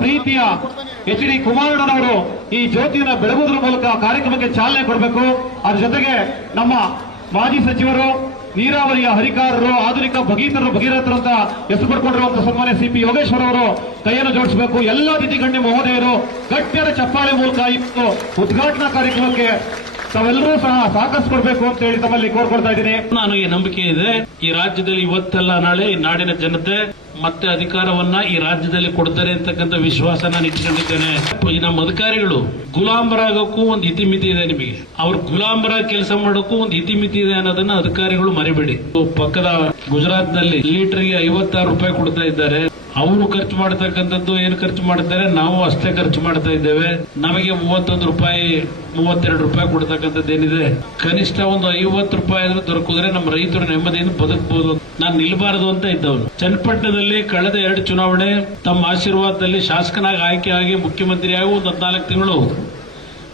ಪ್ರೀತಿಯ H D ಕುಮಾರಣ್ಣನವರು ಈ ಜ್ಯೋತಿಯನ್ನು ಬೆಳಗುವುದರ ಮೂಲಕ ಕಾರ್ಯಕ್ರಮಕ್ಕೆ ಚಾಲನೆ ಕೊಡಬೇಕು. ಅದ್ರ ಜೊತೆಗೆ ನಮ್ಮ ಮಾಜಿ ಸಚಿವರು, ನೀರಾವರಿಯ ಹರಿಕಾರರು, ಆಧುನಿಕ ಭಗೀತರು ಭಗೀರಥರಂತ ಹೆಸರು ಪಡ್ಕೊಂಡಿರುವಂತಹ ಸನ್ಮಾನ್ಯ ಸಿಪಿ ಯೋಗೇಶ್ವರ ಅವರು ಕೈಯನ್ನು ಜೋಡಿಸಬೇಕು. ಎಲ್ಲ ಅತಿಥಿ ಗಣ್ಯ ಮಹೋದಯರು ಗಟ್ಟಿಯಾದ ಚಪ್ಪಾಳೆ ಮೂಲಕ ಇವತ್ತು ಉದ್ಘಾಟನಾ ಕಾರ್ಯಕ್ರಮಕ್ಕೆ ತಾವೆಲ್ಲರೂ ಸಹ ಕೊಡಬೇಕು ಅಂತ ಹೇಳಿ ತಮ್ಮಲ್ಲಿ ಕೋರ್ಕೊಳ್ತಾ ಇದ್ದೀನಿ. ನನಗೆ ನಂಬಿಕೆ ಇದೆ. ಈ ರಾಜ್ಯದಲ್ಲಿ ಇವತ್ತೆಲ್ಲ ನಾಳೆ ಈ ನಾಡಿನ ಜನತೆ ಮತ್ತೆ ಅಧಿಕಾರವನ್ನ ಈ ರಾಜ್ಯದಲ್ಲಿ ಕೊಡ್ತಾರೆ ಅಂತಕ್ಕಂಥ ವಿಶ್ವಾಸ ನಾನು ಇಟ್ಕೊಂಡಿದ್ದೇನೆ ನಮ್ಮ ಅಧಿಕಾರಿಗಳು ಗುಲಾಮರಾಗಕ್ಕೂ ಒಂದು ಇತಿಮಿತಿ ಇದೆ ನಿಮಗೆ. ಅವ್ರು ಗುಲಾಮರಾಗಿ ಕೆಲಸ ಮಾಡೋಕ್ಕೂ ಒಂದು ಇತಿಮಿತಿ ಇದೆ ಅನ್ನೋದನ್ನ ಅಧಿಕಾರಿಗಳು ಮರಿಬೇಡಿ. ಪಕ್ಕದ ಗುಜರಾತ್ನಲ್ಲಿ ಲೀಟರ್ಗೆ ಐವತ್ತಾರು ರೂಪಾಯಿ ಕೊಡ್ತಾ ಇದ್ದಾರೆ. ಅವರು ಖರ್ಚು ಮಾಡತಕ್ಕಂಥದ್ದು ಏನು ಖರ್ಚು ಮಾಡ್ತಾರೆ ನಾವು ಅಷ್ಟೇ ಖರ್ಚು ಮಾಡ್ತಾ ಇದ್ದೇವೆ. ನಮಗೆ ಮೂವತ್ತೊಂದು ರೂಪಾಯಿ, ಮೂವತ್ತೆರಡು ರೂಪಾಯಿ ಕೊಡ್ತಕ್ಕಂಥದ್ದು ಏನಿದೆ? ಕನಿಷ್ಠ ಒಂದು ಐವತ್ತು ರೂಪಾಯಿ ಆದ್ರೂ ದೊರಕಿದ್ರೆ ನಮ್ಮ ರೈತರು ನೆಮ್ಮದಿಯಿಂದ ಬದುಕಬಹುದು ನಾನು ನಿಲ್ಬಾರದು ಅಂತ ಇದ್ದವನು. ಚನ್ನಪಟ್ಟಣದಲ್ಲಿ ಕಳೆದ ಎರಡು ಚುನಾವಣೆ ತಮ್ಮ ಆಶೀರ್ವಾದದಲ್ಲಿ ಶಾಸಕನಾಗಿ ಆಯ್ಕೆ ಆಗಿ ಮುಖ್ಯಮಂತ್ರಿಯಾಗಿ ಒಂದು ಹದಿನಾಲ್ಕು ತಿಂಗಳು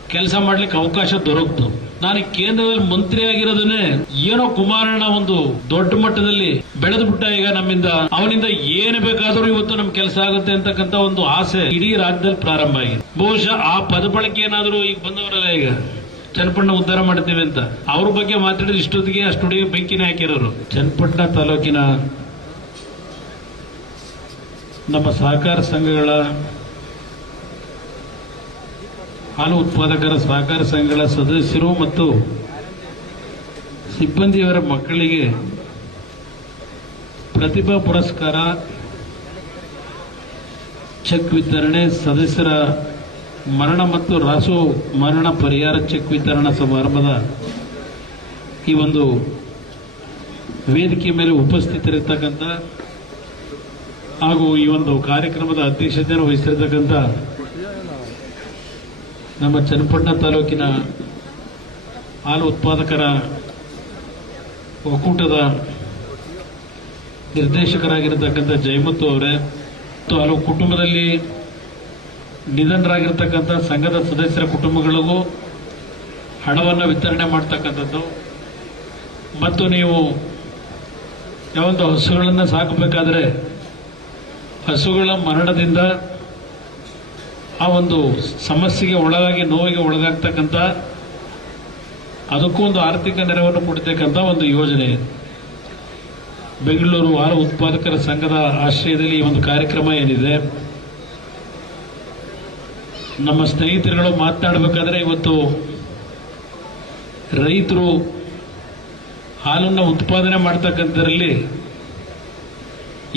ಕೆಲಸ ಮಾಡ್ಲಿಕ್ಕೆ ಅವಕಾಶ ದೊರಕಿತು. ನಾನು ಕೇಂದ್ರದಲ್ಲಿ ಮಂತ್ರಿ ಆಗಿರೋದನ್ನೇ ಏನೋ ಕುಮಾರಣ್ಣ ಒಂದು ದೊಡ್ಡ ಮಟ್ಟದಲ್ಲಿ ಬೆಳೆದು ಬಿಟ್ಟ ಈಗ ನಮ್ಮಿಂದ. ಅವನಿಂದ ಏನು ಬೇಕಾದರೂ ಇವತ್ತು ನಮ್ ಕೆಲಸ ಆಗುತ್ತೆ ಅಂತಕ್ಕಂತ ಒಂದು ಆಸೆ ಇಡೀ ರಾಜ್ಯದಲ್ಲಿ ಪ್ರಾರಂಭ ಆಗಿದೆ. ಬಹುಶಃ ಆ ಪದ ಬಳಕೆ ಏನಾದರೂ ಈಗ ಬಂದವರಲ್ಲ ಈಗ. ಚನ್ನಪಟ್ಟಣ ಉದ್ಧಾರ ಮಾಡ್ತೀವಿ ಅಂತ. ಅವ್ರ ಬಗ್ಗೆ ಮಾತಾಡಿದ್ರೆ ಇಷ್ಟೊತ್ತಿಗೆ ಆ ಸ್ಟುಡಿಯೋ ಬೆಂಕಿನೇ ಹಾಕಿರೋರು. ಚನ್ನಪಟ್ಟಣ ತಾಲೂಕಿನ ನಮ್ಮ ಸಹಕಾರ ಸಂಘಗಳ ಹಾಲು ಉತ್ಪಾದಕರ ಸಹಕಾರ ಸಂಘಗಳ ಸದಸ್ಯರು ಮತ್ತು ಸಿಬ್ಬಂದಿಯವರ ಮಕ್ಕಳಿಗೆ ಪ್ರತಿಭಾ ಪುರಸ್ಕಾರ, ಚೆಕ್ ವಿತರಣೆ, ಸದಸ್ಯರ ಮರಣ ಮತ್ತು ರಾಸು ಮರಣ ಪರಿಹಾರ ಚೆಕ್ ವಿತರಣಾ ಸಮಾರಂಭದ ಈ ಒಂದು ವೇದಿಕೆ ಮೇಲೆ ಉಪಸ್ಥಿತರಿರ್ತಕ್ಕಂಥ ಹಾಗೂ ಈ ಒಂದು ಕಾರ್ಯಕ್ರಮದ ಅಧ್ಯಕ್ಷತೆಯನ್ನು ವಹಿಸಿರ್ತಕ್ಕಂಥ ನಮ್ಮ ಚನ್ನಪಟ್ಟಣ ತಾಲೂಕಿನ ಹಾಲು ಉತ್ಪಾದಕರ ಒಕ್ಕೂಟದ ನಿರ್ದೇಶಕರಾಗಿರತಕ್ಕಂಥ ಜಯಮುತ್ತು ಅವರೇ, ಮತ್ತು ಹಲವು ಕುಟುಂಬದಲ್ಲಿ ನಿಧನರಾಗಿರ್ತಕ್ಕಂಥ ಸಂಘದ ಸದಸ್ಯರ ಕುಟುಂಬಗಳಿಗೂ ಹಣವನ್ನು ವಿತರಣೆ ಮಾಡ್ತಕ್ಕಂಥದ್ದು. ಮತ್ತು ನೀವು ಯಾವೊಂದು ಹಸುಗಳನ್ನು ಸಾಕಬೇಕಾದ್ರೆ ಹಸುಗಳ ಮರಣದಿಂದ ಆ ಒಂದು ಸಮಸ್ಯೆಗೆ ಒಳಗಾಗಿ, ನೋವಿಗೆ ಒಳಗಾಗ್ತಕ್ಕಂಥ ಅದಕ್ಕೂ ಒಂದು ಆರ್ಥಿಕ ನೆರವನ್ನು ಕೊಡ್ತಕ್ಕಂಥ ಒಂದು ಯೋಜನೆ. ಬೆಂಗಳೂರು ವಾರ ಉತ್ಪಾದಕರ ಸಂಘದ ಆಶ್ರಯದಲ್ಲಿ ಈ ಒಂದು ಕಾರ್ಯಕ್ರಮ ಏನಿದೆ ನಮ್ಮ ಸ್ನೇಹಿತರುಗಳು ಮಾತನಾಡಬೇಕಾದ್ರೆ ಇವತ್ತು ರೈತರು ಹಾಲನ್ನು ಉತ್ಪಾದನೆ ಮಾಡ್ತಕ್ಕಂಥದ್ರಲ್ಲಿ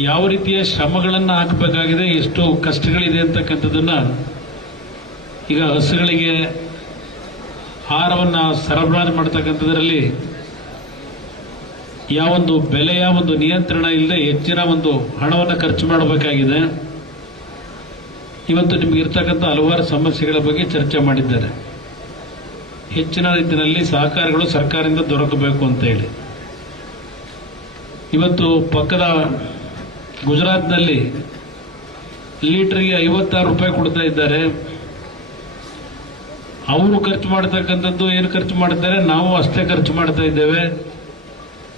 ಯಾವ ರೀತಿಯ ಶ್ರಮಗಳನ್ನು ಹಾಕಬೇಕಾಗಿದೆ, ಎಷ್ಟು ಕಷ್ಟಗಳಿದೆ ಅಂತಕ್ಕಂಥದ್ದನ್ನ ಈಗ ಹಸುಗಳಿಗೆ ಆಹಾರವನ್ನು ಸರಬರಾಜು ಮಾಡ್ತಕ್ಕಂಥದ್ರಲ್ಲಿ ಯಾವೊಂದು ಬೆಲೆಯ ಒಂದು ನಿಯಂತ್ರಣ ಇಲ್ಲದೆ ಹೆಚ್ಚಿನ ಒಂದು ಹಣವನ್ನು ಖರ್ಚು ಮಾಡಬೇಕಾಗಿದೆ. ಇವತ್ತು ನಿಮಗೆ ಇರ್ತಕ್ಕಂಥ ಹಲವಾರು ಸಮಸ್ಯೆಗಳ ಬಗ್ಗೆ ಚರ್ಚೆ ಮಾಡಿದ್ದಾರೆ. ಹೆಚ್ಚಿನ ರೀತಿಯಲ್ಲಿ ಸಹಕಾರಗಳು ಸರ್ಕಾರದಿಂದ ದೊರಕಬೇಕು ಅಂತ ಹೇಳಿ. ಇವತ್ತು ಪಕ್ಕದ ಗುಜರಾತ್ನಲ್ಲಿ ಲೀಟರ್ಗೆ ಐವತ್ತಾರು ರೂಪಾಯಿ ಕೊಡ್ತಾ ಇದ್ದಾರೆ. ಅವರು ಖರ್ಚು ಮಾಡತಕ್ಕಂಥದ್ದು ಏನು ಖರ್ಚು ಮಾಡ್ತಾರೆ ನಾವು ಅಷ್ಟೇ ಖರ್ಚು ಮಾಡ್ತಾ ಇದ್ದೇವೆ.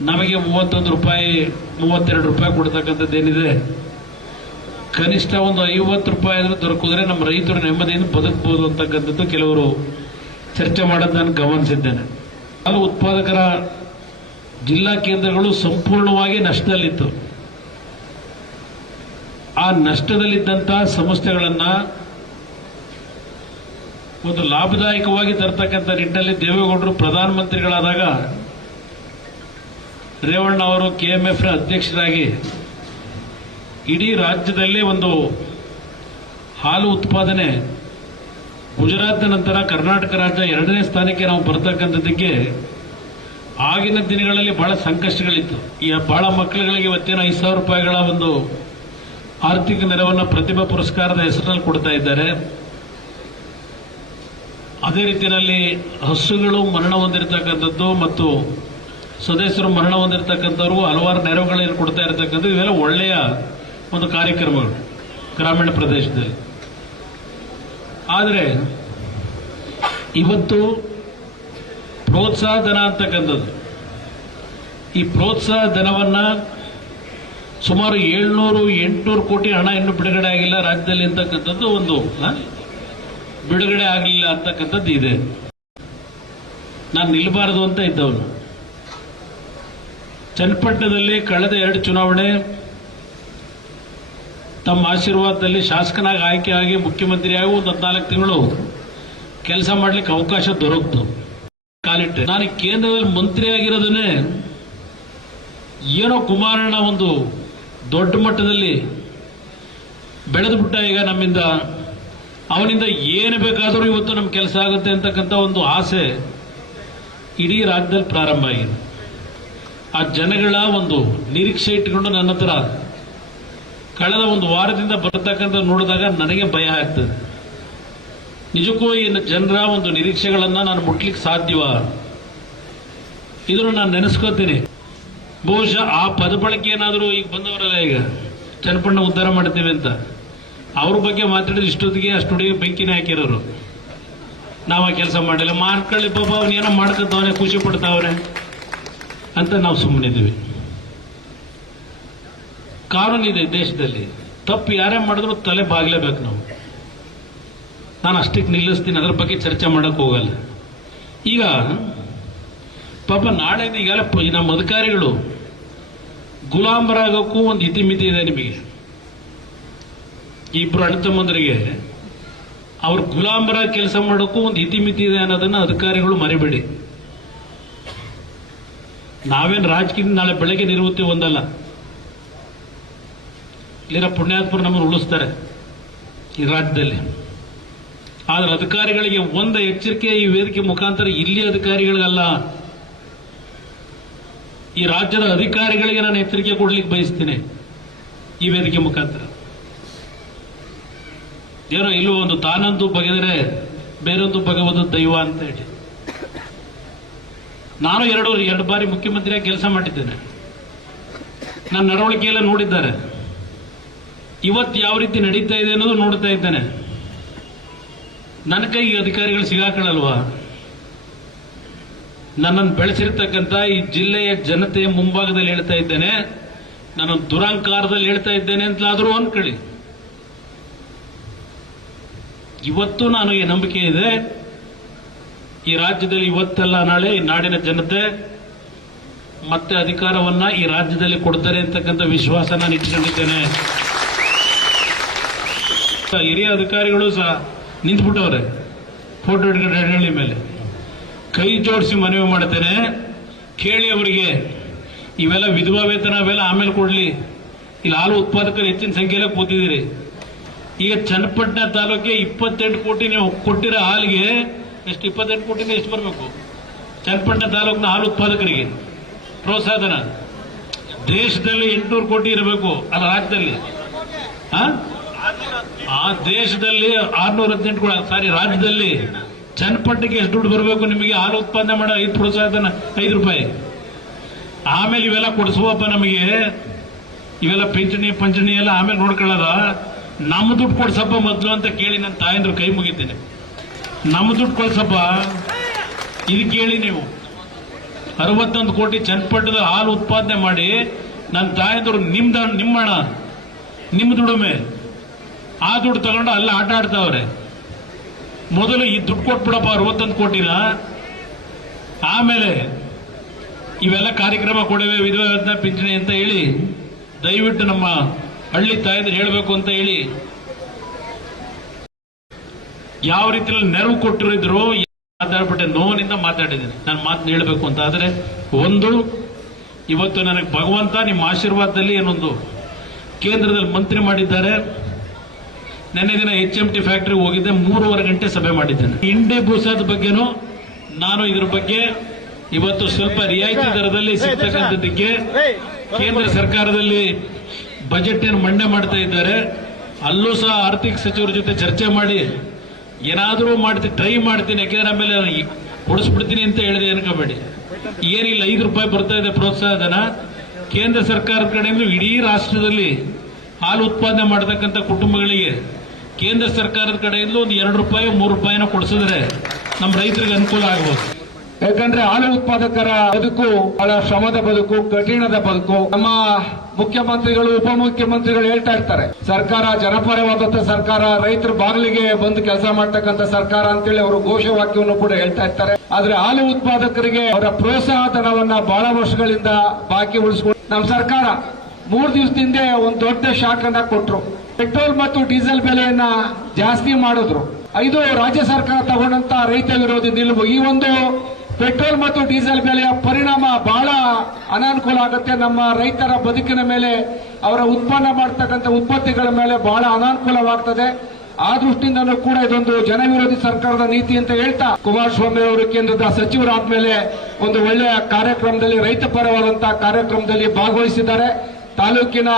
ನಮಗೆ ಮೂವತ್ತೊಂದು ರೂಪಾಯಿ, ಮೂವತ್ತೆರಡು ರೂಪಾಯಿ ಕೊಡ್ತಕ್ಕಂಥದ್ದು ಏನಿದೆ? ಕನಿಷ್ಠ ಒಂದು ಐವತ್ತು ರೂಪಾಯಿ ಆದರೂ ದೊರಕಿದ್ರೆ ನಮ್ಮ ರೈತರು ನೆಮ್ಮದಿಯಿಂದ ಬದುಕಬಹುದು ಅಂತಕ್ಕಂಥದ್ದು ಕೆಲವರು ಚರ್ಚೆ ಮಾಡೋದು ನಾನು ಗಮನಿಸಿದ್ದೇನೆ. ಹಾಲು ಉತ್ಪಾದಕರ ಜಿಲ್ಲಾ ಕೇಂದ್ರಗಳು ಸಂಪೂರ್ಣವಾಗಿ ನಷ್ಟದಲ್ಲಿತ್ತು. ಆ ನಷ್ಟದಲ್ಲಿದ್ದಂತಹ ಸಂಸ್ಥೆಗಳನ್ನ ಒಂದು ಲಾಭದಾಯಕವಾಗಿ ತರ್ತಕ್ಕಂಥ ನಿಟ್ಟಿನಲ್ಲಿ ದೇವೇಗೌಡರು ಪ್ರಧಾನಮಂತ್ರಿಗಳಾದಾಗ ರೇವಣ್ಣ ಅವರು ಕೆಎಂಎಫ್ನ ಅಧ್ಯಕ್ಷರಾಗಿ ಇಡೀ ರಾಜ್ಯದಲ್ಲಿ ಒಂದು ಹಾಲು ಉತ್ಪಾದನೆ ಗುಜರಾತ್ ನಂತರ ಕರ್ನಾಟಕ ರಾಜ್ಯ ಎರಡನೇ ಸ್ಥಾನಕ್ಕೆ ನಾವು ಬರ್ತಕ್ಕಂಥದ್ದಕ್ಕೆ ಆಗಿನ ದಿನಗಳಲ್ಲಿ ಬಹಳ ಸಂಕಷ್ಟಗಳಿತ್ತು. ಈ ಬಹಳ ಮಕ್ಕಳುಗಳಿಗೆ ಇವತ್ತಿನ ಐದು ಸಾವಿರ ರೂಪಾಯಿಗಳ ಒಂದು ಆರ್ಥಿಕ ನೆರವನ್ನು ಪ್ರತಿಭಾ ಪುರಸ್ಕಾರದ ಹೆಸರಿನಲ್ಲಿ ಕೊಡ್ತಾ ಇದ್ದಾರೆ. ಅದೇ ರೀತಿಯಲ್ಲಿ ಹಸುಗಳು ಮರಣ ಹೊಂದಿರತಕ್ಕಂಥದ್ದು ಮತ್ತು ಸದಸ್ಯರು ಮರಣ ಹೊಂದಿರತಕ್ಕಂಥವ್ರು ಹಲವಾರು ನೆರವುಗಳನ್ನು ಕೊಡ್ತಾ ಇರತಕ್ಕಂಥದ್ದು ಇವೆಲ್ಲ ಒಳ್ಳೆಯ ಒಂದು ಕಾರ್ಯಕ್ರಮಗಳು ಗ್ರಾಮೀಣ ಪ್ರದೇಶದಲ್ಲಿ. ಆದರೆ ಇವತ್ತು ಪ್ರೋತ್ಸಾಹ ಧನ ಅಂತಕ್ಕಂಥದ್ದು. ಈ ಪ್ರೋತ್ಸಾಹ ಧನವನ್ನು ಸುಮಾರು ಏಳ್ನೂರು ಎಂಟುನೂರು ಕೋಟಿ ಹಣ ಇನ್ನೂ ಬಿಡುಗಡೆ ಆಗಿಲ್ಲ ರಾಜ್ಯದಲ್ಲಿ ಅಂತಕ್ಕಂಥದ್ದು ಒಂದು ಬಿಡುಗಡೆ ಆಗಲಿಲ್ಲ ಅಂತಕ್ಕಂಥದ್ದು ಇದೆ. ನಾನು ನಿಲ್ಲಬಾರದು ಅಂತ ಇದ್ದವನು. ಚನ್ನಪಟ್ಟಣದಲ್ಲಿ ಕಳೆದ ಎರಡು ಚುನಾವಣೆ ತಮ್ಮ ಆಶೀರ್ವಾದದಲ್ಲಿ ಶಾಸಕನಾಗಿ ಆಯ್ಕೆಯಾಗಿ ಮುಖ್ಯಮಂತ್ರಿಯಾಗಿ ಒಂದು ಹದಿನಾಲ್ಕು ತಿಂಗಳು ಕೆಲಸ ಮಾಡಲಿಕ್ಕೆ ಅವಕಾಶ ದೊರಕಿತು. ಕಾಲಿಟ್ಟೆ. ನಾನು ಕೇಂದ್ರದಲ್ಲಿ ಮಂತ್ರಿ ಆಗಿರೋದನ್ನೇ ಏನೋ ಕುಮಾರಣ್ಣ ಒಂದು ದೊಡ್ಡ ಮಟ್ಟದಲ್ಲಿ ಬೆಳೆದು ಬಿಟ್ಟ ಈಗ ನಮ್ಮಿಂದ ಅವನಿಂದ ಏನು ಬೇಕಾದರೂ ಇವತ್ತು ನಮ್ಮ ಕೆಲಸ ಆಗುತ್ತೆ ಅಂತಕ್ಕಂಥ ಒಂದು ಆಸೆ ಇಡೀ ರಾಜ್ಯದಲ್ಲಿ ಪ್ರಾರಂಭ ಆಗಿದೆ. ಆ ಜನಗಳ ಒಂದು ನಿರೀಕ್ಷೆ ಇಟ್ಟುಕೊಂಡು ನನ್ನ ಹತ್ರ ಕಳೆದ ಒಂದು ವಾರದಿಂದ ಬರ್ತಕ್ಕಂಥ ನೋಡಿದಾಗ ನನಗೆ ಭಯ ಆಗ್ತದೆ. ನಿಜಕ್ಕೂ ಈ ಜನರ ಒಂದು ನಿರೀಕ್ಷೆಗಳನ್ನು ನಾನು ಮುಟ್ಲಿಕ್ಕೆ ಸಾಧ್ಯವ? ಇದನ್ನು ನಾನು ನೆನೆಸ್ಕೋತೀನಿ. ಬಹುಶಃ ಆ ಪದ ಬಳಕೆ ಏನಾದರೂ ಈಗ ಬಂದವರಲ್ಲ ಈಗ. ಚನ್ನಪಣ್ಣ ಉದ್ಧಾರ ಮಾಡ್ತೀವಿ ಅಂತ. ಅವ್ರ ಬಗ್ಗೆ ಮಾತಾಡಿದ್ರೆ ಇಷ್ಟೊತ್ತಿಗೆ ಅಷ್ಟೊತ್ತಿಗೆ ಬೆಂಕಿನೇ ಹಾಕಿರೋರು. ನಾವು ಆ ಕೆಲಸ ಮಾಡಿಲ್ಲ. ಮಾರ್ಕಳ್ಳಿ ಪಾಪ ಅವನೇನೋ ಮಾಡ್ಕೊತಾವನೆ ಖುಷಿ ಪಡ್ತಾವ್ರೆ ಅಂತ ನಾವು ಸುಮ್ಮನಿದ್ದೀವಿ ಕಾನೂನಿದೆ ದೇಶದಲ್ಲಿ. ತಪ್ಪು ಯಾರೇ ಮಾಡಿದ್ರು ತಲೆ ಬಾಗ್ಲೇಬೇಕು ನಾವು. ನಾನು ಅಷ್ಟಕ್ಕೆ ನಿಲ್ಲಿಸ್ತೀನಿ, ಅದ್ರ ಬಗ್ಗೆ ಚರ್ಚೆ ಮಾಡಕ್ ಹೋಗಲ್ಲ. ಈಗ ಪಾಪ ನಾಳೆ ಈಗ ನಮ್ಮ ಅಧಿಕಾರಿಗಳು ಗುಲಾಮರಾಗಕ್ಕೂ ಒಂದು ಇತಿಮಿತಿ ಇದೆ ನಿಮಗೆ. ಈ ಇಬ್ರು ಅಣ್ಣ ತಮ್ಮಂದರಿಗೆ. ಅವ್ರ ಗುಲಾಮರ ಕೆಲಸ ಮಾಡೋಕ್ಕೂ ಒಂದು ಇತಿಮಿತಿ ಇದೆ ಅನ್ನೋದನ್ನ ಅಧಿಕಾರಿಗಳು ಮರಿಬೇಡಿ. ನಾವೇನ್ ರಾಜಕೀಯ ನಾಳೆ ಬೆಳಗ್ಗೆ ನಿರ್ವೃತ್ತಿ ಒಂದಲ್ಲ. ಇಲ್ಲಿರೋ ಪುಣ್ಯಾತ್ಮರು ನಮ್ಮನ್ನು ಉಳಿಸ್ತಾರೆ ಈ ರಾಜ್ಯದಲ್ಲಿ. ಆದ್ರೆ ಅಧಿಕಾರಿಗಳಿಗೆ ಒಂದು ಎಚ್ಚರಿಕೆ ಈ ವೇದಿಕೆ ಮುಖಾಂತರ ಇಲ್ಲಿ ಅಧಿಕಾರಿಗಳಿಗಲ್ಲ. ಈ ರಾಜ್ಯದ ಅಧಿಕಾರಿಗಳಿಗೆ ನಾನು ಎಚ್ಚರಿಕೆ ಕೊಡ್ಲಿಕ್ಕೆ ಬಯಸ್ತೀನಿ ಈ ವೇದಿಕೆ ಮುಖಾಂತರ. ಏನೋ ಇಲ್ಲೂ ಒಂದು ತಾನಂದು ಬಗೆದರೆ ಬೇರೊಂದು ಬಗೆವುದು ದೈವ ಅಂತ ಹೇಳಿ. ನಾನು ಎರಡು ಎರಡು ಬಾರಿ ಮುಖ್ಯಮಂತ್ರಿಯಾಗಿ ಕೆಲಸ ಮಾಡಿದ್ದೇನೆ. ನನ್ನ ನಡವಳಿಕೆಯೆಲ್ಲ ನೋಡಿದ್ದಾರೆ. ಇವತ್ತು ಯಾವ ರೀತಿ ನಡೀತಾ ಇದೆ ಅನ್ನೋದು ನೋಡ್ತಾ ಇದ್ದೇನೆ. ನನ್ನ ಕೈಗೆ ಅಧಿಕಾರಿಗಳು ಸಿಗಾಕೊಳ್ಳಲ್ವಾ? ನನ್ನನ್ನು ಬೆಳೆಸಿರ್ತಕ್ಕಂಥ ಈ ಜಿಲ್ಲೆಯ ಜನತೆಯ ಮುಂಭಾಗದಲ್ಲಿ ಹೇಳ್ತಾ ಇದ್ದೇನೆ. ನಾನು ದುರಂಕಾರದಲ್ಲಿ ಹೇಳ್ತಾ ಇದ್ದೇನೆ ಅಂತಲಾದರೂ ಅನ್ಕೊಳ್ಳಿ. ಇವತ್ತು ನಾನು ಈ ನಂಬಿಕೆ ಇದೆ. ಈ ರಾಜ್ಯದಲ್ಲಿ ಇವತ್ತೆಲ್ಲ ನಾಳೆ ಈ ನಾಡಿನ ಜನತೆ ಮತ್ತೆ ಅಧಿಕಾರವನ್ನ ಈ ರಾಜ್ಯದಲ್ಲಿ ಕೊಡ್ತಾರೆ ಅಂತಕ್ಕಂಥ ವಿಶ್ವಾಸ ನಾನು ಇಟ್ಕೊಂಡಿದ್ದೇನೆ. ಹಿರಿಯ ಅಧಿಕಾರಿಗಳು ಸಹ ನಿಂತ್ಬಿಟ್ಟವ್ರೆ ಫೋಟೋ ಹಿಡ್ಕೊಂಡು ಮೇಲೆ. ಕೈ ಜೋಡಿಸಿ ಮನವಿ ಮಾಡ್ತೇನೆ. ಕೇಳಿ ಅವರಿಗೆ, ಇವೆಲ್ಲ ವಿಧವಾ ವೇತನ ಅವೆಲ್ಲ ಆಮೇಲೆ ಕೊಡ್ಲಿ. ಇಲ್ಲಿ ಹಾಲು ಉತ್ಪಾದಕರು ಹೆಚ್ಚಿನ ಸಂಖ್ಯೆಯಲ್ಲೇ ಕೂತಿದ್ದೀರಿ. ಈಗ ಚನ್ನಪಟ್ಟಣ ತಾಲೂಕಿಗೆ ಇಪ್ಪತ್ತೆಂಟು ಕೋಟಿ ನೀವು ಕೊಟ್ಟಿರೋ ಹಾಲಿಗೆ ಎಷ್ಟು, ಇಪ್ಪತ್ತೆಂಟು ಕೋಟಿನ ಎಷ್ಟು ಬರಬೇಕು? ಚನ್ನಪಟ್ಟಣ ತಾಲೂಕಿನ ಹಾಲು ಉತ್ಪಾದಕರಿಗೆ ಪ್ರೋತ್ಸಾಹನ ದೇಶದಲ್ಲಿ ಎಂಟುನೂರು ಕೋಟಿ ಇರಬೇಕು, ಅಲ್ಲ ರಾಜ್ಯದಲ್ಲಿ? ಆ? ದೇಶದಲ್ಲಿ ಆರ್ನೂರ ಹದಿನೆಂಟು ಕೂಡ ಸಾರಿ, ರಾಜ್ಯದಲ್ಲಿ ಚನ್ನಪಟ್ಟಣಕ್ಕೆ ಎಷ್ಟು ದುಡ್ಡು ಬರಬೇಕು ನಿಮಗೆ? ಹಾಲು ಉತ್ಪಾದನೆ ಮಾಡೋ ಐದು ಪ್ರೋತ್ಸಾಹನ ಐದು ರೂಪಾಯಿ. ಆಮೇಲೆ ಇವೆಲ್ಲ ಕೊಡಿಸುವಪ್ಪ ನಮಗೆ. ಇವೆಲ್ಲ ಪಿಂಚಣಿ, ಪಂಚಣಿ ಎಲ್ಲ ಆಮೇಲೆ ನೋಡ್ಕೊಳ್ಳೋದ? ನಮ್ಮ ದುಡ್ಡು ಕೊಡ್ಸಪ್ಪ ಮೊದಲು ಅಂತ ಕೇಳಿ ನನ್ನ ತಾಯಂದ್ರು ಕೈ ಮುಗಿತೇನೆ. ನಮ್ಮ ದುಡ್ಡು ಕೊಡ್ಸಪ್ಪ, ಇದು ಕೇಳಿ ನೀವು. ಅರವತ್ತೊಂದು ಕೋಟಿ ಚನ್ನಪಟ್ಟಣದ ಹಾಲು ಉತ್ಪಾದನೆ ಮಾಡಿ ನನ್ನ ತಾಯಂದ್ರು ನಿಮ್ದ ನಿಮ್ಮಣ ನಿಮ್ಮ ದುಡಿಮೆ. ಆ ದುಡ್ಡು ತಗೊಂಡು ಅಲ್ಲ ಆಟ ಆಡ್ತಾವ್ರೆ. ಮೊದಲು ಈ ದುಡ್ಡು ಕೊಟ್ಬಿಡಪ್ಪ ಅರವತ್ತೊಂದು ಕೋಟಿನ. ಆಮೇಲೆ ಇವೆಲ್ಲ ಕಾರ್ಯಕ್ರಮ ಕೊಡವೆ ವಿಧವಾ ಯೋಜನಾ ಪಿಂಚಣಿ ಅಂತ ಹೇಳಿ ದಯವಿಟ್ಟು ನಮ್ಮ ಹಳ್ಳಿ ತಾಯಂದ್ರೆ ಹೇಳಬೇಕು ಅಂತ ಹೇಳಿ ಯಾವ ರೀತಿಯಲ್ಲಿ ನೆರವು ಕೊಟ್ಟಿರಿದ್ರು ಮಾತಾಡ್ಬಿಟ್ಟೆ ನೋವಿನಿಂದ ಮಾತಾಡಿದ್ದೀನಿ ನಾನು ಮಾತನ್ನ ಹೇಳಬೇಕು ಅಂತ ಆದರೆ ಒಂದು ಇವತ್ತು ನನಗೆ ಭಗವಂತ ನಿಮ್ಮ ಆಶೀರ್ವಾದದಲ್ಲಿ ಏನೊಂದು ಕೇಂದ್ರದಲ್ಲಿ ಮಂತ್ರಿ ಮಾಡಿದ್ದಾರೆ ನಿನ್ನೆ ದಿನ ಎಚ್ ಎಂ ಟಿ ಫ್ಯಾಕ್ಟರಿ ಹೋಗಿದ್ದೆ ಮೂರುವರೆ ಗಂಟೆ ಸಭೆ ಮಾಡಿದ್ದೇನೆ ಇಂಡಿ ಭೂಸಾದ ಬಗ್ಗೆನೂ ನಾನು ಇದ್ರ ಬಗ್ಗೆ ಇವತ್ತು ಸ್ವಲ್ಪ ರಿಯಾಯಿತಿ ದರದಲ್ಲಿ ಸಿಗ್ತಕ್ಕಂಥದ್ದಕ್ಕೆ ಕೇಂದ್ರ ಸರ್ಕಾರದಲ್ಲಿ ಬಜೆಟ್ ಏನು ಮಂಡನೆ ಮಾಡ್ತಾ ಇದ್ದಾರೆ, ಅಲ್ಲೂ ಸಹ ಆರ್ಥಿಕ ಸಚಿವರ ಜೊತೆ ಚರ್ಚೆ ಮಾಡಿ, ಏನಾದರೂ ಮಾಡ್ತೀನಿ ಟ್ರೈ ಮಾಡ್ತೀನಿ, ಯಾಕೆಂದ್ರೆ ಆಮೇಲೆ ಕೊಡಿಸ್ಬಿಡ್ತೀನಿ ಅಂತ ಹೇಳಿದೆ ಅನ್ಕೋಬೇಡಿ. ಏನಿಲ್ಲ, ಐದು ರೂಪಾಯಿ ಬರ್ತಾ ಇದೆ ಪ್ರೋತ್ಸಾಹ ಧನ ಕೇಂದ್ರ ಸರ್ಕಾರದ ಕಡೆಯಿಂದ ಇಡೀ ರಾಷ್ಟ್ರದಲ್ಲಿ ಹಾಲು ಉತ್ಪಾದನೆ ಮಾಡತಕ್ಕಂಥ ಕುಟುಂಬಗಳಿಗೆ ಕೇಂದ್ರ ಸರ್ಕಾರದ ಕಡೆಯಿಂದ ಒಂದು ಎರಡು ರೂಪಾಯಿ, ಮೂರು ರೂಪಾಯಿನ ಕೊಡಿಸಿದ್ರೆ ನಮ್ಮ ರೈತರಿಗೆ ಅನುಕೂಲ ಆಗ್ಬೋದು. ಯಾಕಂದ್ರೆ ಹಾಲು ಉತ್ಪಾದಕರ ಬದುಕು ಬಹಳ ಶ್ರಮದ ಬದುಕು, ಕಠಿಣದ ಬದುಕು. ನಮ್ಮ ಮುಖ್ಯಮಂತ್ರಿಗಳು, ಉಪಮುಖ್ಯಮಂತ್ರಿಗಳು ಹೇಳ್ತಾ ಇರ್ತಾರೆ, ಸರ್ಕಾರ ಜನಪರವಾದಂತ ಸರ್ಕಾರ, ರೈತರ ಬಾಗಿಲಿಗೆ ಬಂದು ಕೆಲಸ ಮಾಡ್ತಕ್ಕಂಥ ಸರ್ಕಾರ ಅಂತೇಳಿ ಅವರು ಘೋಷವಾಕ್ಯವನ್ನು ಕೂಡ ಹೇಳ್ತಾ ಇರ್ತಾರೆ. ಆದ್ರೆ ಹಾಲು ಉತ್ಪಾದಕರಿಗೆ ಅವರ ಪ್ರೋತ್ಸಾಹ ಧನವನ್ನ ಬಹಳ ವರ್ಷಗಳಿಂದ ಬಾಕಿ ಉಳಿಸಿಕೊಂಡು ನಮ್ಮ ಸರ್ಕಾರ ಮೂರು ದಿವಸದಿಂದ ಒಂದು ದೊಡ್ಡ ಶಾಕ್ ಅನ್ನ ಕೊಟ್ರು. ಪೆಟ್ರೋಲ್ ಮತ್ತು ಡೀಸೆಲ್ ಬೆಲೆಯನ್ನ ಜಾಸ್ತಿ ಮಾಡಿದ್ರು. ಇದು ರಾಜ್ಯ ಸರ್ಕಾರ ತಗೊಂಡಂತ ರೈತ ವಿರೋಧಿ ನಿಲುವು. ಈ ಒಂದು ಪೆಟ್ರೋಲ್ ಮತ್ತು ಡೀಸೆಲ್ ಬೆಲೆಯ ಪರಿಣಾಮ ಬಹಳ ಅನಾನುಕೂಲ ಆಗುತ್ತೆ. ನಮ್ಮ ರೈತರ ಬದುಕಿನ ಮೇಲೆ, ಅವರ ಉತ್ಪನ್ನ ಮಾಡತಕ್ಕಂಥ ಉತ್ಪತ್ತಿಗಳ ಮೇಲೆ ಬಹಳ ಅನಾನುಕೂಲವಾಗ್ತದೆ. ಆ ದೃಷ್ಟಿಯಿಂದಲೂ ಕೂಡ ಇದೊಂದು ಜನವಿರೋಧಿ ಸರ್ಕಾರದ ನೀತಿ ಅಂತ ಹೇಳ್ತಾ ಕುಮಾರಸ್ವಾಮಿ ಅವರು ಕೇಂದ್ರದ ಸಚಿವರಾದ ಮೇಲೆ ಒಂದು ಒಳ್ಳೆಯ ಕಾರ್ಯಕ್ರಮದಲ್ಲಿ, ರೈತ ಪರವಾದಂತಹ ಕಾರ್ಯಕ್ರಮದಲ್ಲಿ ಭಾಗವಹಿಸಿದ್ದಾರೆ. ತಾಲೂಕಿನ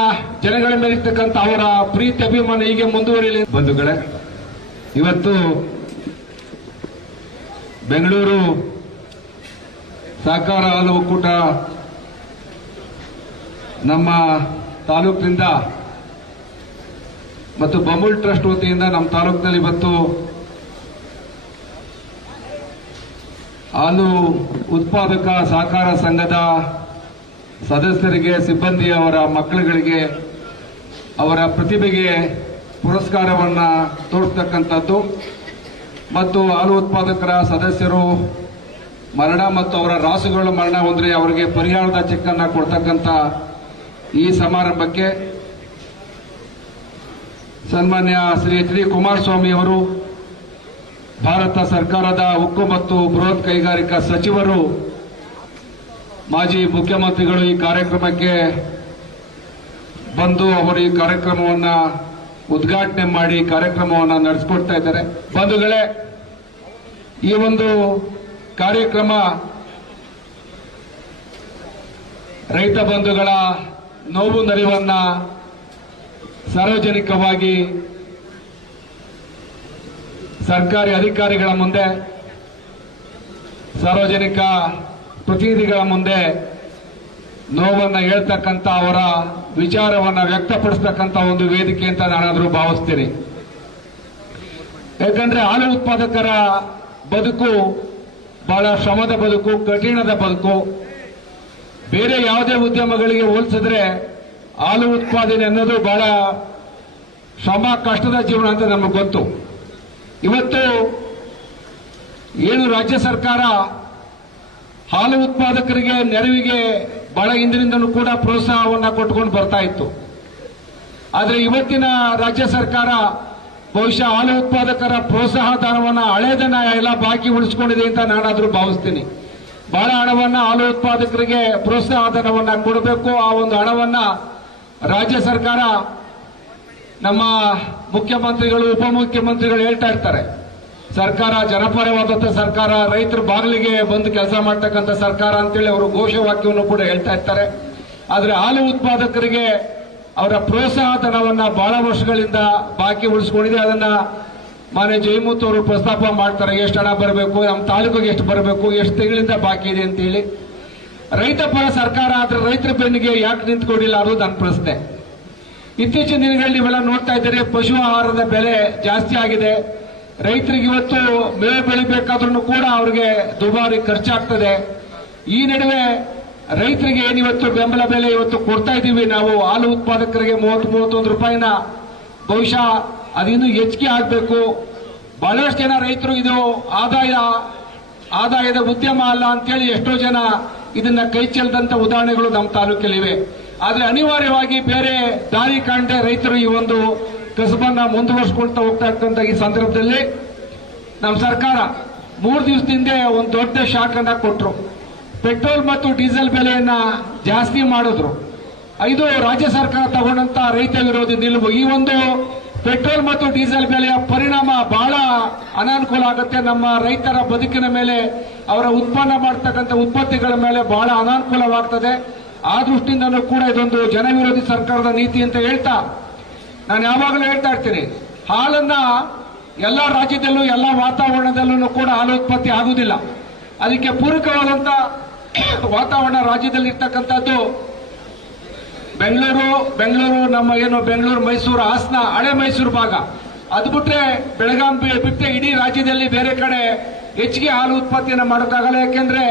ಜನಗಳ ಮೇಲೆ ಇರ್ತಕ್ಕಂಥ ಅವರ ಪ್ರೀತಿ, ಅಭಿಮಾನ ಹೀಗೆ ಮುಂದುವರಿಯಲಿ. ಬಂಧುಗಳೇ, ಇವತ್ತು ಬೆಂಗಳೂರು ಸಹಕಾರ ಹಾಲು ಒಕ್ಕೂಟ ನಮ್ಮ ತಾಲೂಕಿನಿಂದ ಮತ್ತು ಬಮೂಲ್ ಟ್ರಸ್ಟ್ ವತಿಯಿಂದ ನಮ್ಮ ತಾಲೂಕಿನಲ್ಲಿ ಇವತ್ತು ಹಾಲು ಉತ್ಪಾದಕ ಸಹಕಾರ ಸಂಘದ ಸದಸ್ಯರಿಗೆ ಸಿಬ್ಬಂದಿ ಅವರ ಮಕ್ಕಳುಗಳಿಗೆ ಅವರ ಪ್ರತಿಭೆಗೆ ಪುರಸ್ಕಾರವನ್ನು ತೋರಿಸತಕ್ಕಂಥದ್ದು ಮತ್ತು ಹಾಲು ಉತ್ಪಾದಕರ ಸದಸ್ಯರು ಮರಣ ಮತ್ತು ಅವರ ರಾಸುಗಳ ಮರಣ ಹೊಂದ್ರೆ ಅವರಿಗೆ ಪರಿಹಾರದ ಚೆಕ್ ಅನ್ನ ಕೊಡ್ತಕ್ಕಂಥ ಈ ಸಮಾರಂಭಕ್ಕೆ ಸನ್ಮಾನ್ಯ ಶ್ರೀ ಎಚ್ ಡಿ ಕುಮಾರಸ್ವಾಮಿ ಅವರು ಭಾರತ ಸರ್ಕಾರದ ಉಕ್ಕು ಮತ್ತು ಬೃಹತ್ ಕೈಗಾರಿಕಾ ಸಚಿವರು, ಮಾಜಿ ಮುಖ್ಯಮಂತ್ರಿಗಳು ಈ ಕಾರ್ಯಕ್ರಮಕ್ಕೆ ಬಂದು ಅವರು ಈ ಕಾರ್ಯಕ್ರಮವನ್ನ ಉದ್ಘಾಟನೆ ಮಾಡಿ ಕಾರ್ಯಕ್ರಮವನ್ನು ನಡೆಸಿಕೊಡ್ತಾ ಇದ್ದಾರೆ. ಬಂಧುಗಳೇ, ಈ ಒಂದು ಕಾರ್ಯಕ್ರಮ ರೈತ ಬಂಧುಗಳ ನೋವು ನರಿವನ್ನ ಸಾರ್ವಜನಿಕವಾಗಿ ಸರ್ಕಾರಿ ಅಧಿಕಾರಿಗಳ ಮುಂದೆ, ಸಾರ್ವಜನಿಕ ಪ್ರತಿನಿಧಿಗಳ ಮುಂದೆ ನೋವನ್ನು ಹೇಳ್ತಕ್ಕಂಥ ಅವರ ವಿಚಾರವನ್ನ ವ್ಯಕ್ತಪಡಿಸ್ತಕ್ಕಂಥ ಒಂದು ವೇದಿಕೆ ಅಂತ ನಾನಾದರೂ ಭಾವಿಸ್ತೀನಿ. ಯಾಕಂದ್ರೆ ಹಾಲು ಉತ್ಪಾದಕರ ಬದುಕು ಬಹಳ ಶ್ರಮದ ಬದುಕು, ಕಠಿಣದ ಬದುಕು. ಬೇರೆ ಯಾವುದೇ ಉದ್ಯಮಗಳಿಗೆ ಹೋಲಿಸಿದ್ರೆ ಹಾಲು ಉತ್ಪಾದನೆ ಅನ್ನೋದು ಬಹಳ ಶ್ರಮ, ಕಷ್ಟದ ಜೀವನ ಅಂತ ನಮಗೆ ಗೊತ್ತು. ಇವತ್ತು ಏನು ರಾಜ್ಯ ಸರ್ಕಾರ ಹಾಲು ಉತ್ಪಾದಕರಿಗೆ ನೆರವಿಗೆ ಬಹಳ ಹಿಂದಿನಿಂದಲೂ ಕೂಡ ಪ್ರೋತ್ಸಾಹವನ್ನು ಕೊಟ್ಕೊಂಡು ಬರ್ತಾ ಇತ್ತು. ಆದರೆ ಇವತ್ತಿನ ರಾಜ್ಯ ಸರ್ಕಾರ ಬಹುಶಃ ಹಾಲು ಉತ್ಪಾದಕರ ಪ್ರೋತ್ಸಾಹ ಧನವನ್ನ ಹಳೇದನ್ನ ಎಲ್ಲ ಬಾಕಿ ಉಳಿಸ್ಕೊಂಡಿದೆ ಅಂತ ನಾನಾದ್ರೂ ಭಾವಿಸ್ತೀನಿ. ಬಹಳ ಹಣವನ್ನ ಹಾಲು ಉತ್ಪಾದಕರಿಗೆ ಪ್ರೋತ್ಸಾಹ ಧನವನ್ನ ಕೊಡಬೇಕು. ಆ ಒಂದು ಹಣವನ್ನ ರಾಜ್ಯ ಸರ್ಕಾರ ನಮ್ಮ ಮುಖ್ಯಮಂತ್ರಿಗಳು, ಉಪಮುಖ್ಯಮಂತ್ರಿಗಳು ಹೇಳ್ತಾ ಇರ್ತಾರೆ. ಸರ್ಕಾರ ಜನಪರವಾದಂತ ಸರ್ಕಾರ, ರೈತರ ಬಾಗಿಲಿಗೆ ಬಂದು ಕೆಲಸ ಮಾಡ್ತಕ್ಕಂಥ ಸರ್ಕಾರ ಅಂತೇಳಿ ಅವರು ಘೋಷವಾಕ್ಯವನ್ನು ಕೂಡ ಹೇಳ್ತಾ ಇರ್ತಾರೆ. ಆದರೆ ಹಾಲು ಉತ್ಪಾದಕರಿಗೆ ಅವರ ಪ್ರೋತ್ಸಾಹ ಧನವನ್ನ ಬಹಳ ವರ್ಷಗಳಿಂದ ಬಾಕಿ ಉಳಿಸ್ಕೊಂಡಿದೆ. ಅದನ್ನ ಮಾನ್ಯ ಜಯಮೂತ್ ಅವರು ಪ್ರಸ್ತಾಪ ಮಾಡ್ತಾರೆ, ಎಷ್ಟು ಹಣ ಬರಬೇಕು, ನಮ್ಮ ತಾಲೂಕಿಗೆ ಎಷ್ಟು ಬರಬೇಕು, ಎಷ್ಟು ತಿಂಗಳಿಂದ ಬಾಕಿ ಇದೆ ಅಂತೇಳಿ. ರೈತ ಪರ ಸರ್ಕಾರ ಆದ್ರೆ ರೈತರ ಬೆನ್ನಿಗೆ ಯಾಕೆ ನಿಂತ್ಕೊಂಡಿಲ್ಲ ಅನ್ನೋದು ನನ್ನ ಪ್ರಶ್ನೆ. ಇತ್ತೀಚಿನ ದಿನಗಳಲ್ಲಿ ನೀವೆಲ್ಲ ನೋಡ್ತಾ ಇದ್ದೀರಿ, ಪಶು ಆಹಾರದ ಬೆಲೆ ಜಾಸ್ತಿ ಆಗಿದೆ. ರೈತರಿಗೆ ಇವತ್ತು ಮೇವು ಬೆಳಿಬೇಕಾದ್ರೂ ಕೂಡ ಅವ್ರಿಗೆ ದುಬಾರಿ ಖರ್ಚಾಗ್ತದೆ. ಈ ನಡುವೆ ರೈತರಿಗೆ ಏನಿವತ್ತು ಬೆಂಬಲ ಬೆಲೆ ಇವತ್ತು ಕೊಡ್ತಾ ಇದ್ದೀವಿ? ನಾವು ಹಾಲು ಉತ್ಪಾದಕರಿಗೆ ಮೂವತ್ತು, ಮೂವತ್ತೊಂದು ರೂಪಾಯಿನ ಬಹುಶಃ ಅದಿನ್ನೂ ಹೆಚ್ಚಿಗೆ ಆಗಬೇಕು. ಬಹಳಷ್ಟು ಜನ ರೈತರು ಇದು ಆದಾಯ, ಆದಾಯದ ಉದ್ಯಮ ಅಲ್ಲ ಅಂತೇಳಿ ಎಷ್ಟೋ ಜನ ಇದನ್ನ ಕೈ ಚೆಲ್ಲದಂತ ಉದಾಹರಣೆಗಳು ನಮ್ಮ ತಾಲೂಕಲ್ಲಿವೆ. ಆದರೆ ಅನಿವಾರ್ಯವಾಗಿ ಬೇರೆ ದಾರಿ ಕಾಣದೆ ರೈತರು ಈ ಒಂದು ಕಸಬನ್ನ ಮುಂದುವರ್ಸ್ಕೊಳ್ತಾ ಹೋಗ್ತಾ ಇರ್ತಕ್ಕಂಥ ಈ ಸಂದರ್ಭದಲ್ಲಿ ನಮ್ಮ ಸರ್ಕಾರ ಮೂರು ದಿವಸದಿಂದ ಒಂದು ದೊಡ್ಡ ಶಾಕ್ ಅನ್ನ ಕೊಟ್ರು. ಪೆಟ್ರೋಲ್ ಮತ್ತು ಡೀಸೆಲ್ ಬೆಲೆಯನ್ನ ಜಾಸ್ತಿ ಮಾಡಿದ್ರು. ಇದು ರಾಜ್ಯ ಸರ್ಕಾರ ತಗೊಂಡಂತ ರೈತ ವಿರೋಧಿ ನಿಲುವು. ಈ ಒಂದು ಪೆಟ್ರೋಲ್ ಮತ್ತು ಡೀಸೆಲ್ ಬೆಲೆಯ ಪರಿಣಾಮ ಬಹಳ ಅನಾನುಕೂಲ ಆಗುತ್ತೆ. ನಮ್ಮ ರೈತರ ಬದುಕಿನ ಮೇಲೆ, ಅವರ ಉತ್ಪನ್ನ ಮಾಡತಕ್ಕಂಥ ಉತ್ಪತ್ತಿಗಳ ಮೇಲೆ ಬಹಳ ಅನಾನುಕೂಲವಾಗ್ತದೆ. ಆ ದೃಷ್ಟಿಯಿಂದಲೂ ಕೂಡ ಇದೊಂದು ಜನವಿರೋಧಿ ಸರ್ಕಾರದ ನೀತಿ ಅಂತ ಹೇಳ್ತಾ ನಾನು ಯಾವಾಗಲೂ ಹೇಳ್ತಾ ಇರ್ತೀನಿ. ಹಾಲನ್ನ ಎಲ್ಲ ರಾಜ್ಯದಲ್ಲೂ, ಎಲ್ಲ ವಾತಾವರಣದಲ್ಲೂ ಕೂಡ ಹಾಲು ಉತ್ಪತ್ತಿ ಆಗುವುದಿಲ್ಲ. ಅದಕ್ಕೆ ಪೂರಕವಾದಂತ ವಾತಾವರಣ ರಾಜ್ಯದಲ್ಲಿ ಇರ್ತಕ್ಕಂಥದ್ದು ಬೆಂಗಳೂರು ಬೆಂಗಳೂರು ನಮ್ಮ ಏನು ಬೆಂಗಳೂರು, ಮೈಸೂರು, ಹಾಸನ, ಹಳೆ ಮೈಸೂರು ಭಾಗ. ಅದು ಬಿಟ್ರೆ ಬೆಳಗಾಂ ಬಿಟ್ಟರೆ ಇಡೀ ರಾಜ್ಯದಲ್ಲಿ ಬೇರೆ ಕಡೆ ಹೆಚ್ಚಿಗೆ ಹಾಲು ಉತ್ಪತ್ತಿಯನ್ನು ಮಾಡೋಕ್ಕಾಗಲ್ಲ. ಯಾಕೆಂದ್ರೆ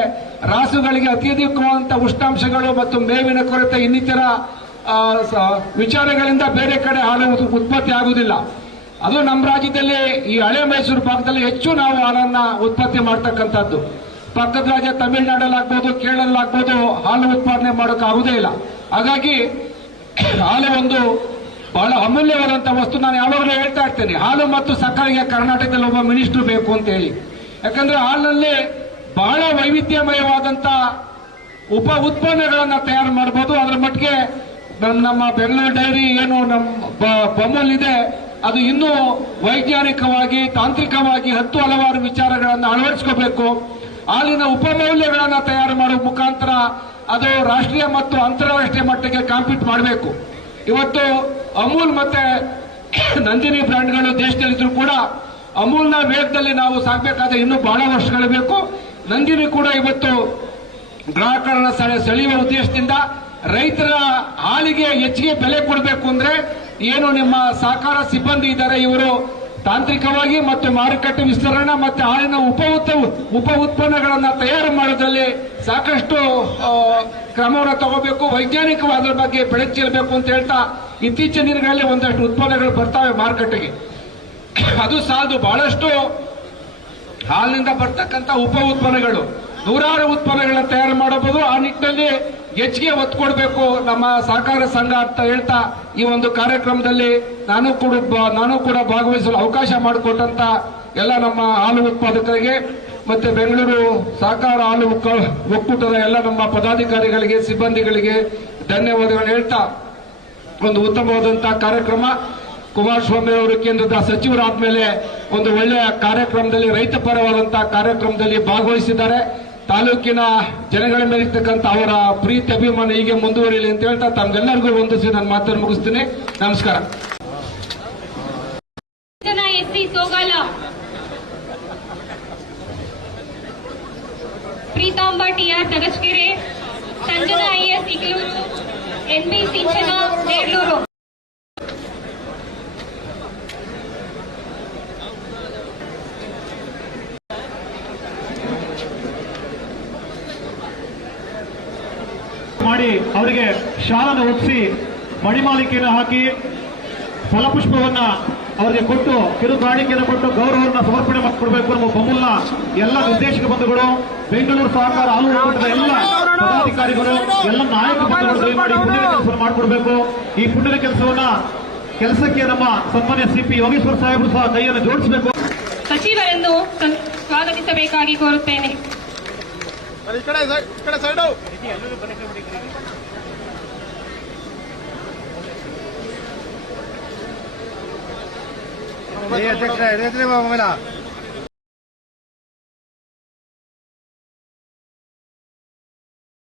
ರಾಸುಗಳಿಗೆ ಅತ್ಯಧಿಕವಾದಂಥ ಉಷ್ಣಾಂಶಗಳು ಮತ್ತು ಮೇವಿನ ಕೊರತೆ ಇನ್ನಿತರ ವಿಚಾರಗಳಿಂದ ಬೇರೆ ಕಡೆ ಹಾಲು ಉತ್ಪತ್ತಿ ಆಗುವುದಿಲ್ಲ. ಅದು ನಮ್ಮ ರಾಜ್ಯದಲ್ಲಿ ಈ ಹಳೆ ಮೈಸೂರು ಭಾಗದಲ್ಲಿ ಹೆಚ್ಚು ನಾವು ಹಾಲನ್ನ ಉತ್ಪತ್ತಿ ಮಾಡ್ತಕ್ಕಂಥದ್ದು. ಪಕ್ಕದ ರಾಜ್ಯ ತಮಿಳುನಾಡಲ್ಲಾಗ್ಬೋದು, ಕೇರಳಲ್ಲಾಗ್ಬೋದು, ಹಾಲು ಉತ್ಪಾದನೆ ಮಾಡೋಕೆ ಆಗುದೇ ಇಲ್ಲ. ಹಾಗಾಗಿ, ಹಾಲು ಒಂದು ಬಹಳ ಅಮೂಲ್ಯವಾದಂತಹ ವಸ್ತು. ನಾನು ಯಾವಾಗಲೂ ಹೇಳ್ತಾ ಇರ್ತೇನೆ, ಹಾಲು ಮತ್ತು ಸಕ್ಕರೆಗೆ ಕರ್ನಾಟಕದಲ್ಲಿ ಒಬ್ಬ ಮಿನಿಸ್ಟರ್ ಬೇಕು ಅಂತ ಹೇಳಿ. ಯಾಕಂದ್ರೆ ಹಾಲಿನಲ್ಲಿ ಬಹಳ ವೈವಿಧ್ಯಮಯವಾದಂತ ಉಪ ಉತ್ಪನ್ನಗಳನ್ನ ತಯಾರು ಮಾಡಬಹುದು ಅದರ ಮಟ್ಟಿಗೆ ನಮ್- ನಮ್ಮ ಬೆಂಗಳೂರು ಡೈರಿ ಏನು ನಮ್ಮ ಬೊಮ್ಮಲ್ ಇದೆ ಅದು ಇನ್ನೂ ವೈಜ್ಞಾನಿಕವಾಗಿ, ತಾಂತ್ರಿಕವಾಗಿ ಹತ್ತು ಹಲವಾರು ವಿಚಾರಗಳನ್ನು ಅಳವಡಿಸ್ಕೋಬೇಕು. ಹಾಲಿನ ಉಪಮೌಲ್ಯಗಳನ್ನು ತಯಾರು ಮಾಡುವ ಮುಖಾಂತರ ಅದು ರಾಷ್ಟ್ರೀಯ ಮತ್ತು ಅಂತಾರಾಷ್ಟ್ರೀಯ ಮಟ್ಟಕ್ಕೆ ಕಾಂಪೀಟ್ ಮಾಡಬೇಕು. ಇವತ್ತು ಅಮೂಲ್ ಮತ್ತೆ ನಂದಿನಿ ಬ್ರ್ಯಾಂಡ್ಗಳು ದೇಶದಲ್ಲಿದ್ರು ಕೂಡ ಅಮೂಲ್ನ ವೇಗದಲ್ಲಿ ನಾವು ಸಾಗಬೇಕಾದ್ರೆ ಇನ್ನೂ ಬಹಳ ವರ್ಷಗಳು ಬೇಕು. ನಂದಿನಿ ಕೂಡ ಇವತ್ತು ಗ್ರಾಹಕರನ್ನ ಸೆಳೆ- ಸೆಳೆಯುವ ಉದ್ದೇಶದಿಂದ ರೈತರ ಹಾಲಿಗೆ ಹೆಚ್ಚಿಗೆ ಬೆಲೆ ಕೊಡಬೇಕು ಅಂದ್ರೆ ಏನು ನಿಮ್ಮ ಸಹಕಾರ ಸಿಬ್ಬಂದಿ ಇದ್ದಾರೆ ಇವರು ತಾಂತ್ರಿಕವಾಗಿ ಮತ್ತು ಮಾರುಕಟ್ಟೆ ವಿಸ್ತರಣೆ ಮತ್ತು ಹಾಲಿನ ಉಪ ಉಪ ಉತ್ಪನ್ನಗಳನ್ನು ತಯಾರು ಮಾಡೋದ್ರಲ್ಲಿ ಸಾಕಷ್ಟು ಕ್ರಮವನ್ನು ತಗೋಬೇಕು. ವೈಜ್ಞಾನಿಕವಾದ ಬಗ್ಗೆ ಬೆಳಕು ಚೆಲ್ಲಬೇಕು ಅಂತ ಹೇಳ್ತಾ ಇತ್ತೀಚಿನ ದಿನಗಳಲ್ಲಿ ಒಂದಷ್ಟು ಉತ್ಪನ್ನಗಳು ಬರ್ತಾವೆ ಮಾರುಕಟ್ಟೆಗೆ. ಅದು ಸಾಲದು ಬಹಳಷ್ಟು ಹಾಲಿನಿಂದ ಬರ್ತಕ್ಕಂಥ ಉಪ ಉತ್ಪನ್ನಗಳು. ನೂರಾರು ಉತ್ಪನ್ನಗಳನ್ನ ತಯಾರು ಮಾಡಬಹುದು. ಆ ನಿಟ್ಟಿನಲ್ಲಿ ಹೆಚ್ಚಿಗೆ ಒತ್ತು ಕೊಡಬೇಕು ನಮ್ಮ ಸಹಕಾರ ಸಂಘ ಅಂತ ಹೇಳ್ತಾ ಈ ಒಂದು ಕಾರ್ಯಕ್ರಮದಲ್ಲಿ ನಾನು ಕೂಡ ನಾನು ಕೂಡ ಭಾಗವಹಿಸಲು ಅವಕಾಶ ಮಾಡಿಕೊಟ್ಟಂತ ಎಲ್ಲ ನಮ್ಮ ಹಾಲು ಉತ್ಪಾದಕರಿಗೆ ಮತ್ತೆ ಬೆಂಗಳೂರು ಸಹಕಾರ ಹಾಲು ಒಕ್ಕ- ಒಕ್ಕೂಟದ ಎಲ್ಲ ನಮ್ಮ ಪದಾಧಿಕಾರಿಗಳಿಗೆ, ಸಿಬ್ಬಂದಿಗಳಿಗೆ ಧನ್ಯವಾದಗಳು ಹೇಳ್ತಾ ಒಂದು ಉತ್ತಮವಾದಂತಹ ಕಾರ್ಯಕ್ರಮ. ಕುಮಾರಸ್ವಾಮಿ ಅವರು ಕೇಂದ್ರದ ಸಚಿವರಾದ ಮೇಲೆ ಒಂದು ಒಳ್ಳೆಯ ಕಾರ್ಯಕ್ರಮದಲ್ಲಿ ರೈತ ಪರವಾದಂತಹ ಕಾರ್ಯಕ್ರಮದಲ್ಲಿ ಭಾಗವಹಿಸಿದ್ದಾರೆ. ತಾಲೂಕಿನ ಜನಗಳ ಮೇಲೆ ಇರ್ತಕ್ಕಂಥ ಅವರ ಪ್ರೀತಿ, ಅಭಿಮಾನ ಹೀಗೆ ಮುಂದುವರಿಯಲಿ ಅಂತ ಹೇಳ್ತಾ ತಮ್ಗೆಲ್ಲರಿಗೂ ವಂದಿಸಿ ನನ್ನ ಮಾತನ್ನು ಮುಗಿಸ್ತೀನಿ. ನಮಸ್ಕಾರ. Preetamba TR Tagaskere Sanjana IS Igaluru NB Sinchana Nerlur ಮಾಡಿ ಅವರಿಗೆ ಶಾಲನ್ನು ಒಪ್ಪಿಸಿ ಮಣಿಮಾಲಿಕೆಯನ್ನು ಹಾಕಿ ಫಲಪುಷ್ಪವನ್ನ ಅವರಿಗೆ ಕೊಟ್ಟು, ಕಿರು ಕಾಣಿಕೆಯನ್ನು ಕೊಟ್ಟು ಗೌರವವನ್ನು ಸಮರ್ಪಣೆ ಮಾಡಿಕೊಡ್ಬೇಕು ನಮ್ಮ ಬೊಮ್ಮಲ್ನ ಎಲ್ಲ ನಿರ್ದೇಶಕ ಬಂಧುಗಳು, ಬೆಂಗಳೂರು ಸಹಕಾರ ಹಾಲು ಒಕ್ಕೂಟದ ಎಲ್ಲ ಪದಾಧಿಕಾರಿಗಳು, ಎಲ್ಲ ನಾಯಕ ಬಂಧುಗಳು ಮಾಡಿ ಪುಣ್ಯದ ಕೆಲಸವನ್ನು ಮಾಡಿಕೊಡ್ಬೇಕು. ಈ ಪುಣ್ಯದ ಕೆಲಸವನ್ನ ಕೆಲಸಕ್ಕೆ ನಮ್ಮ ಸನ್ಮಾನ್ಯ ಸಿಪಿ ಯೋಗೇಶ್ವರ ಸಾಹೇಬರು ಸಹ ಕೈಯನ್ನು ಜೋಡಿಸಬೇಕು. ಸಚಿವರನ್ನು ಸ್ವಾಗತಿಸಬೇಕಾಗಿ ಕೋರುತ್ತೇನೆ. ಈ ಕಡೆ ಸೈ- ಈ ಕಡೆ ಸೈಡು ಅಧ್ಯಕ್ಷ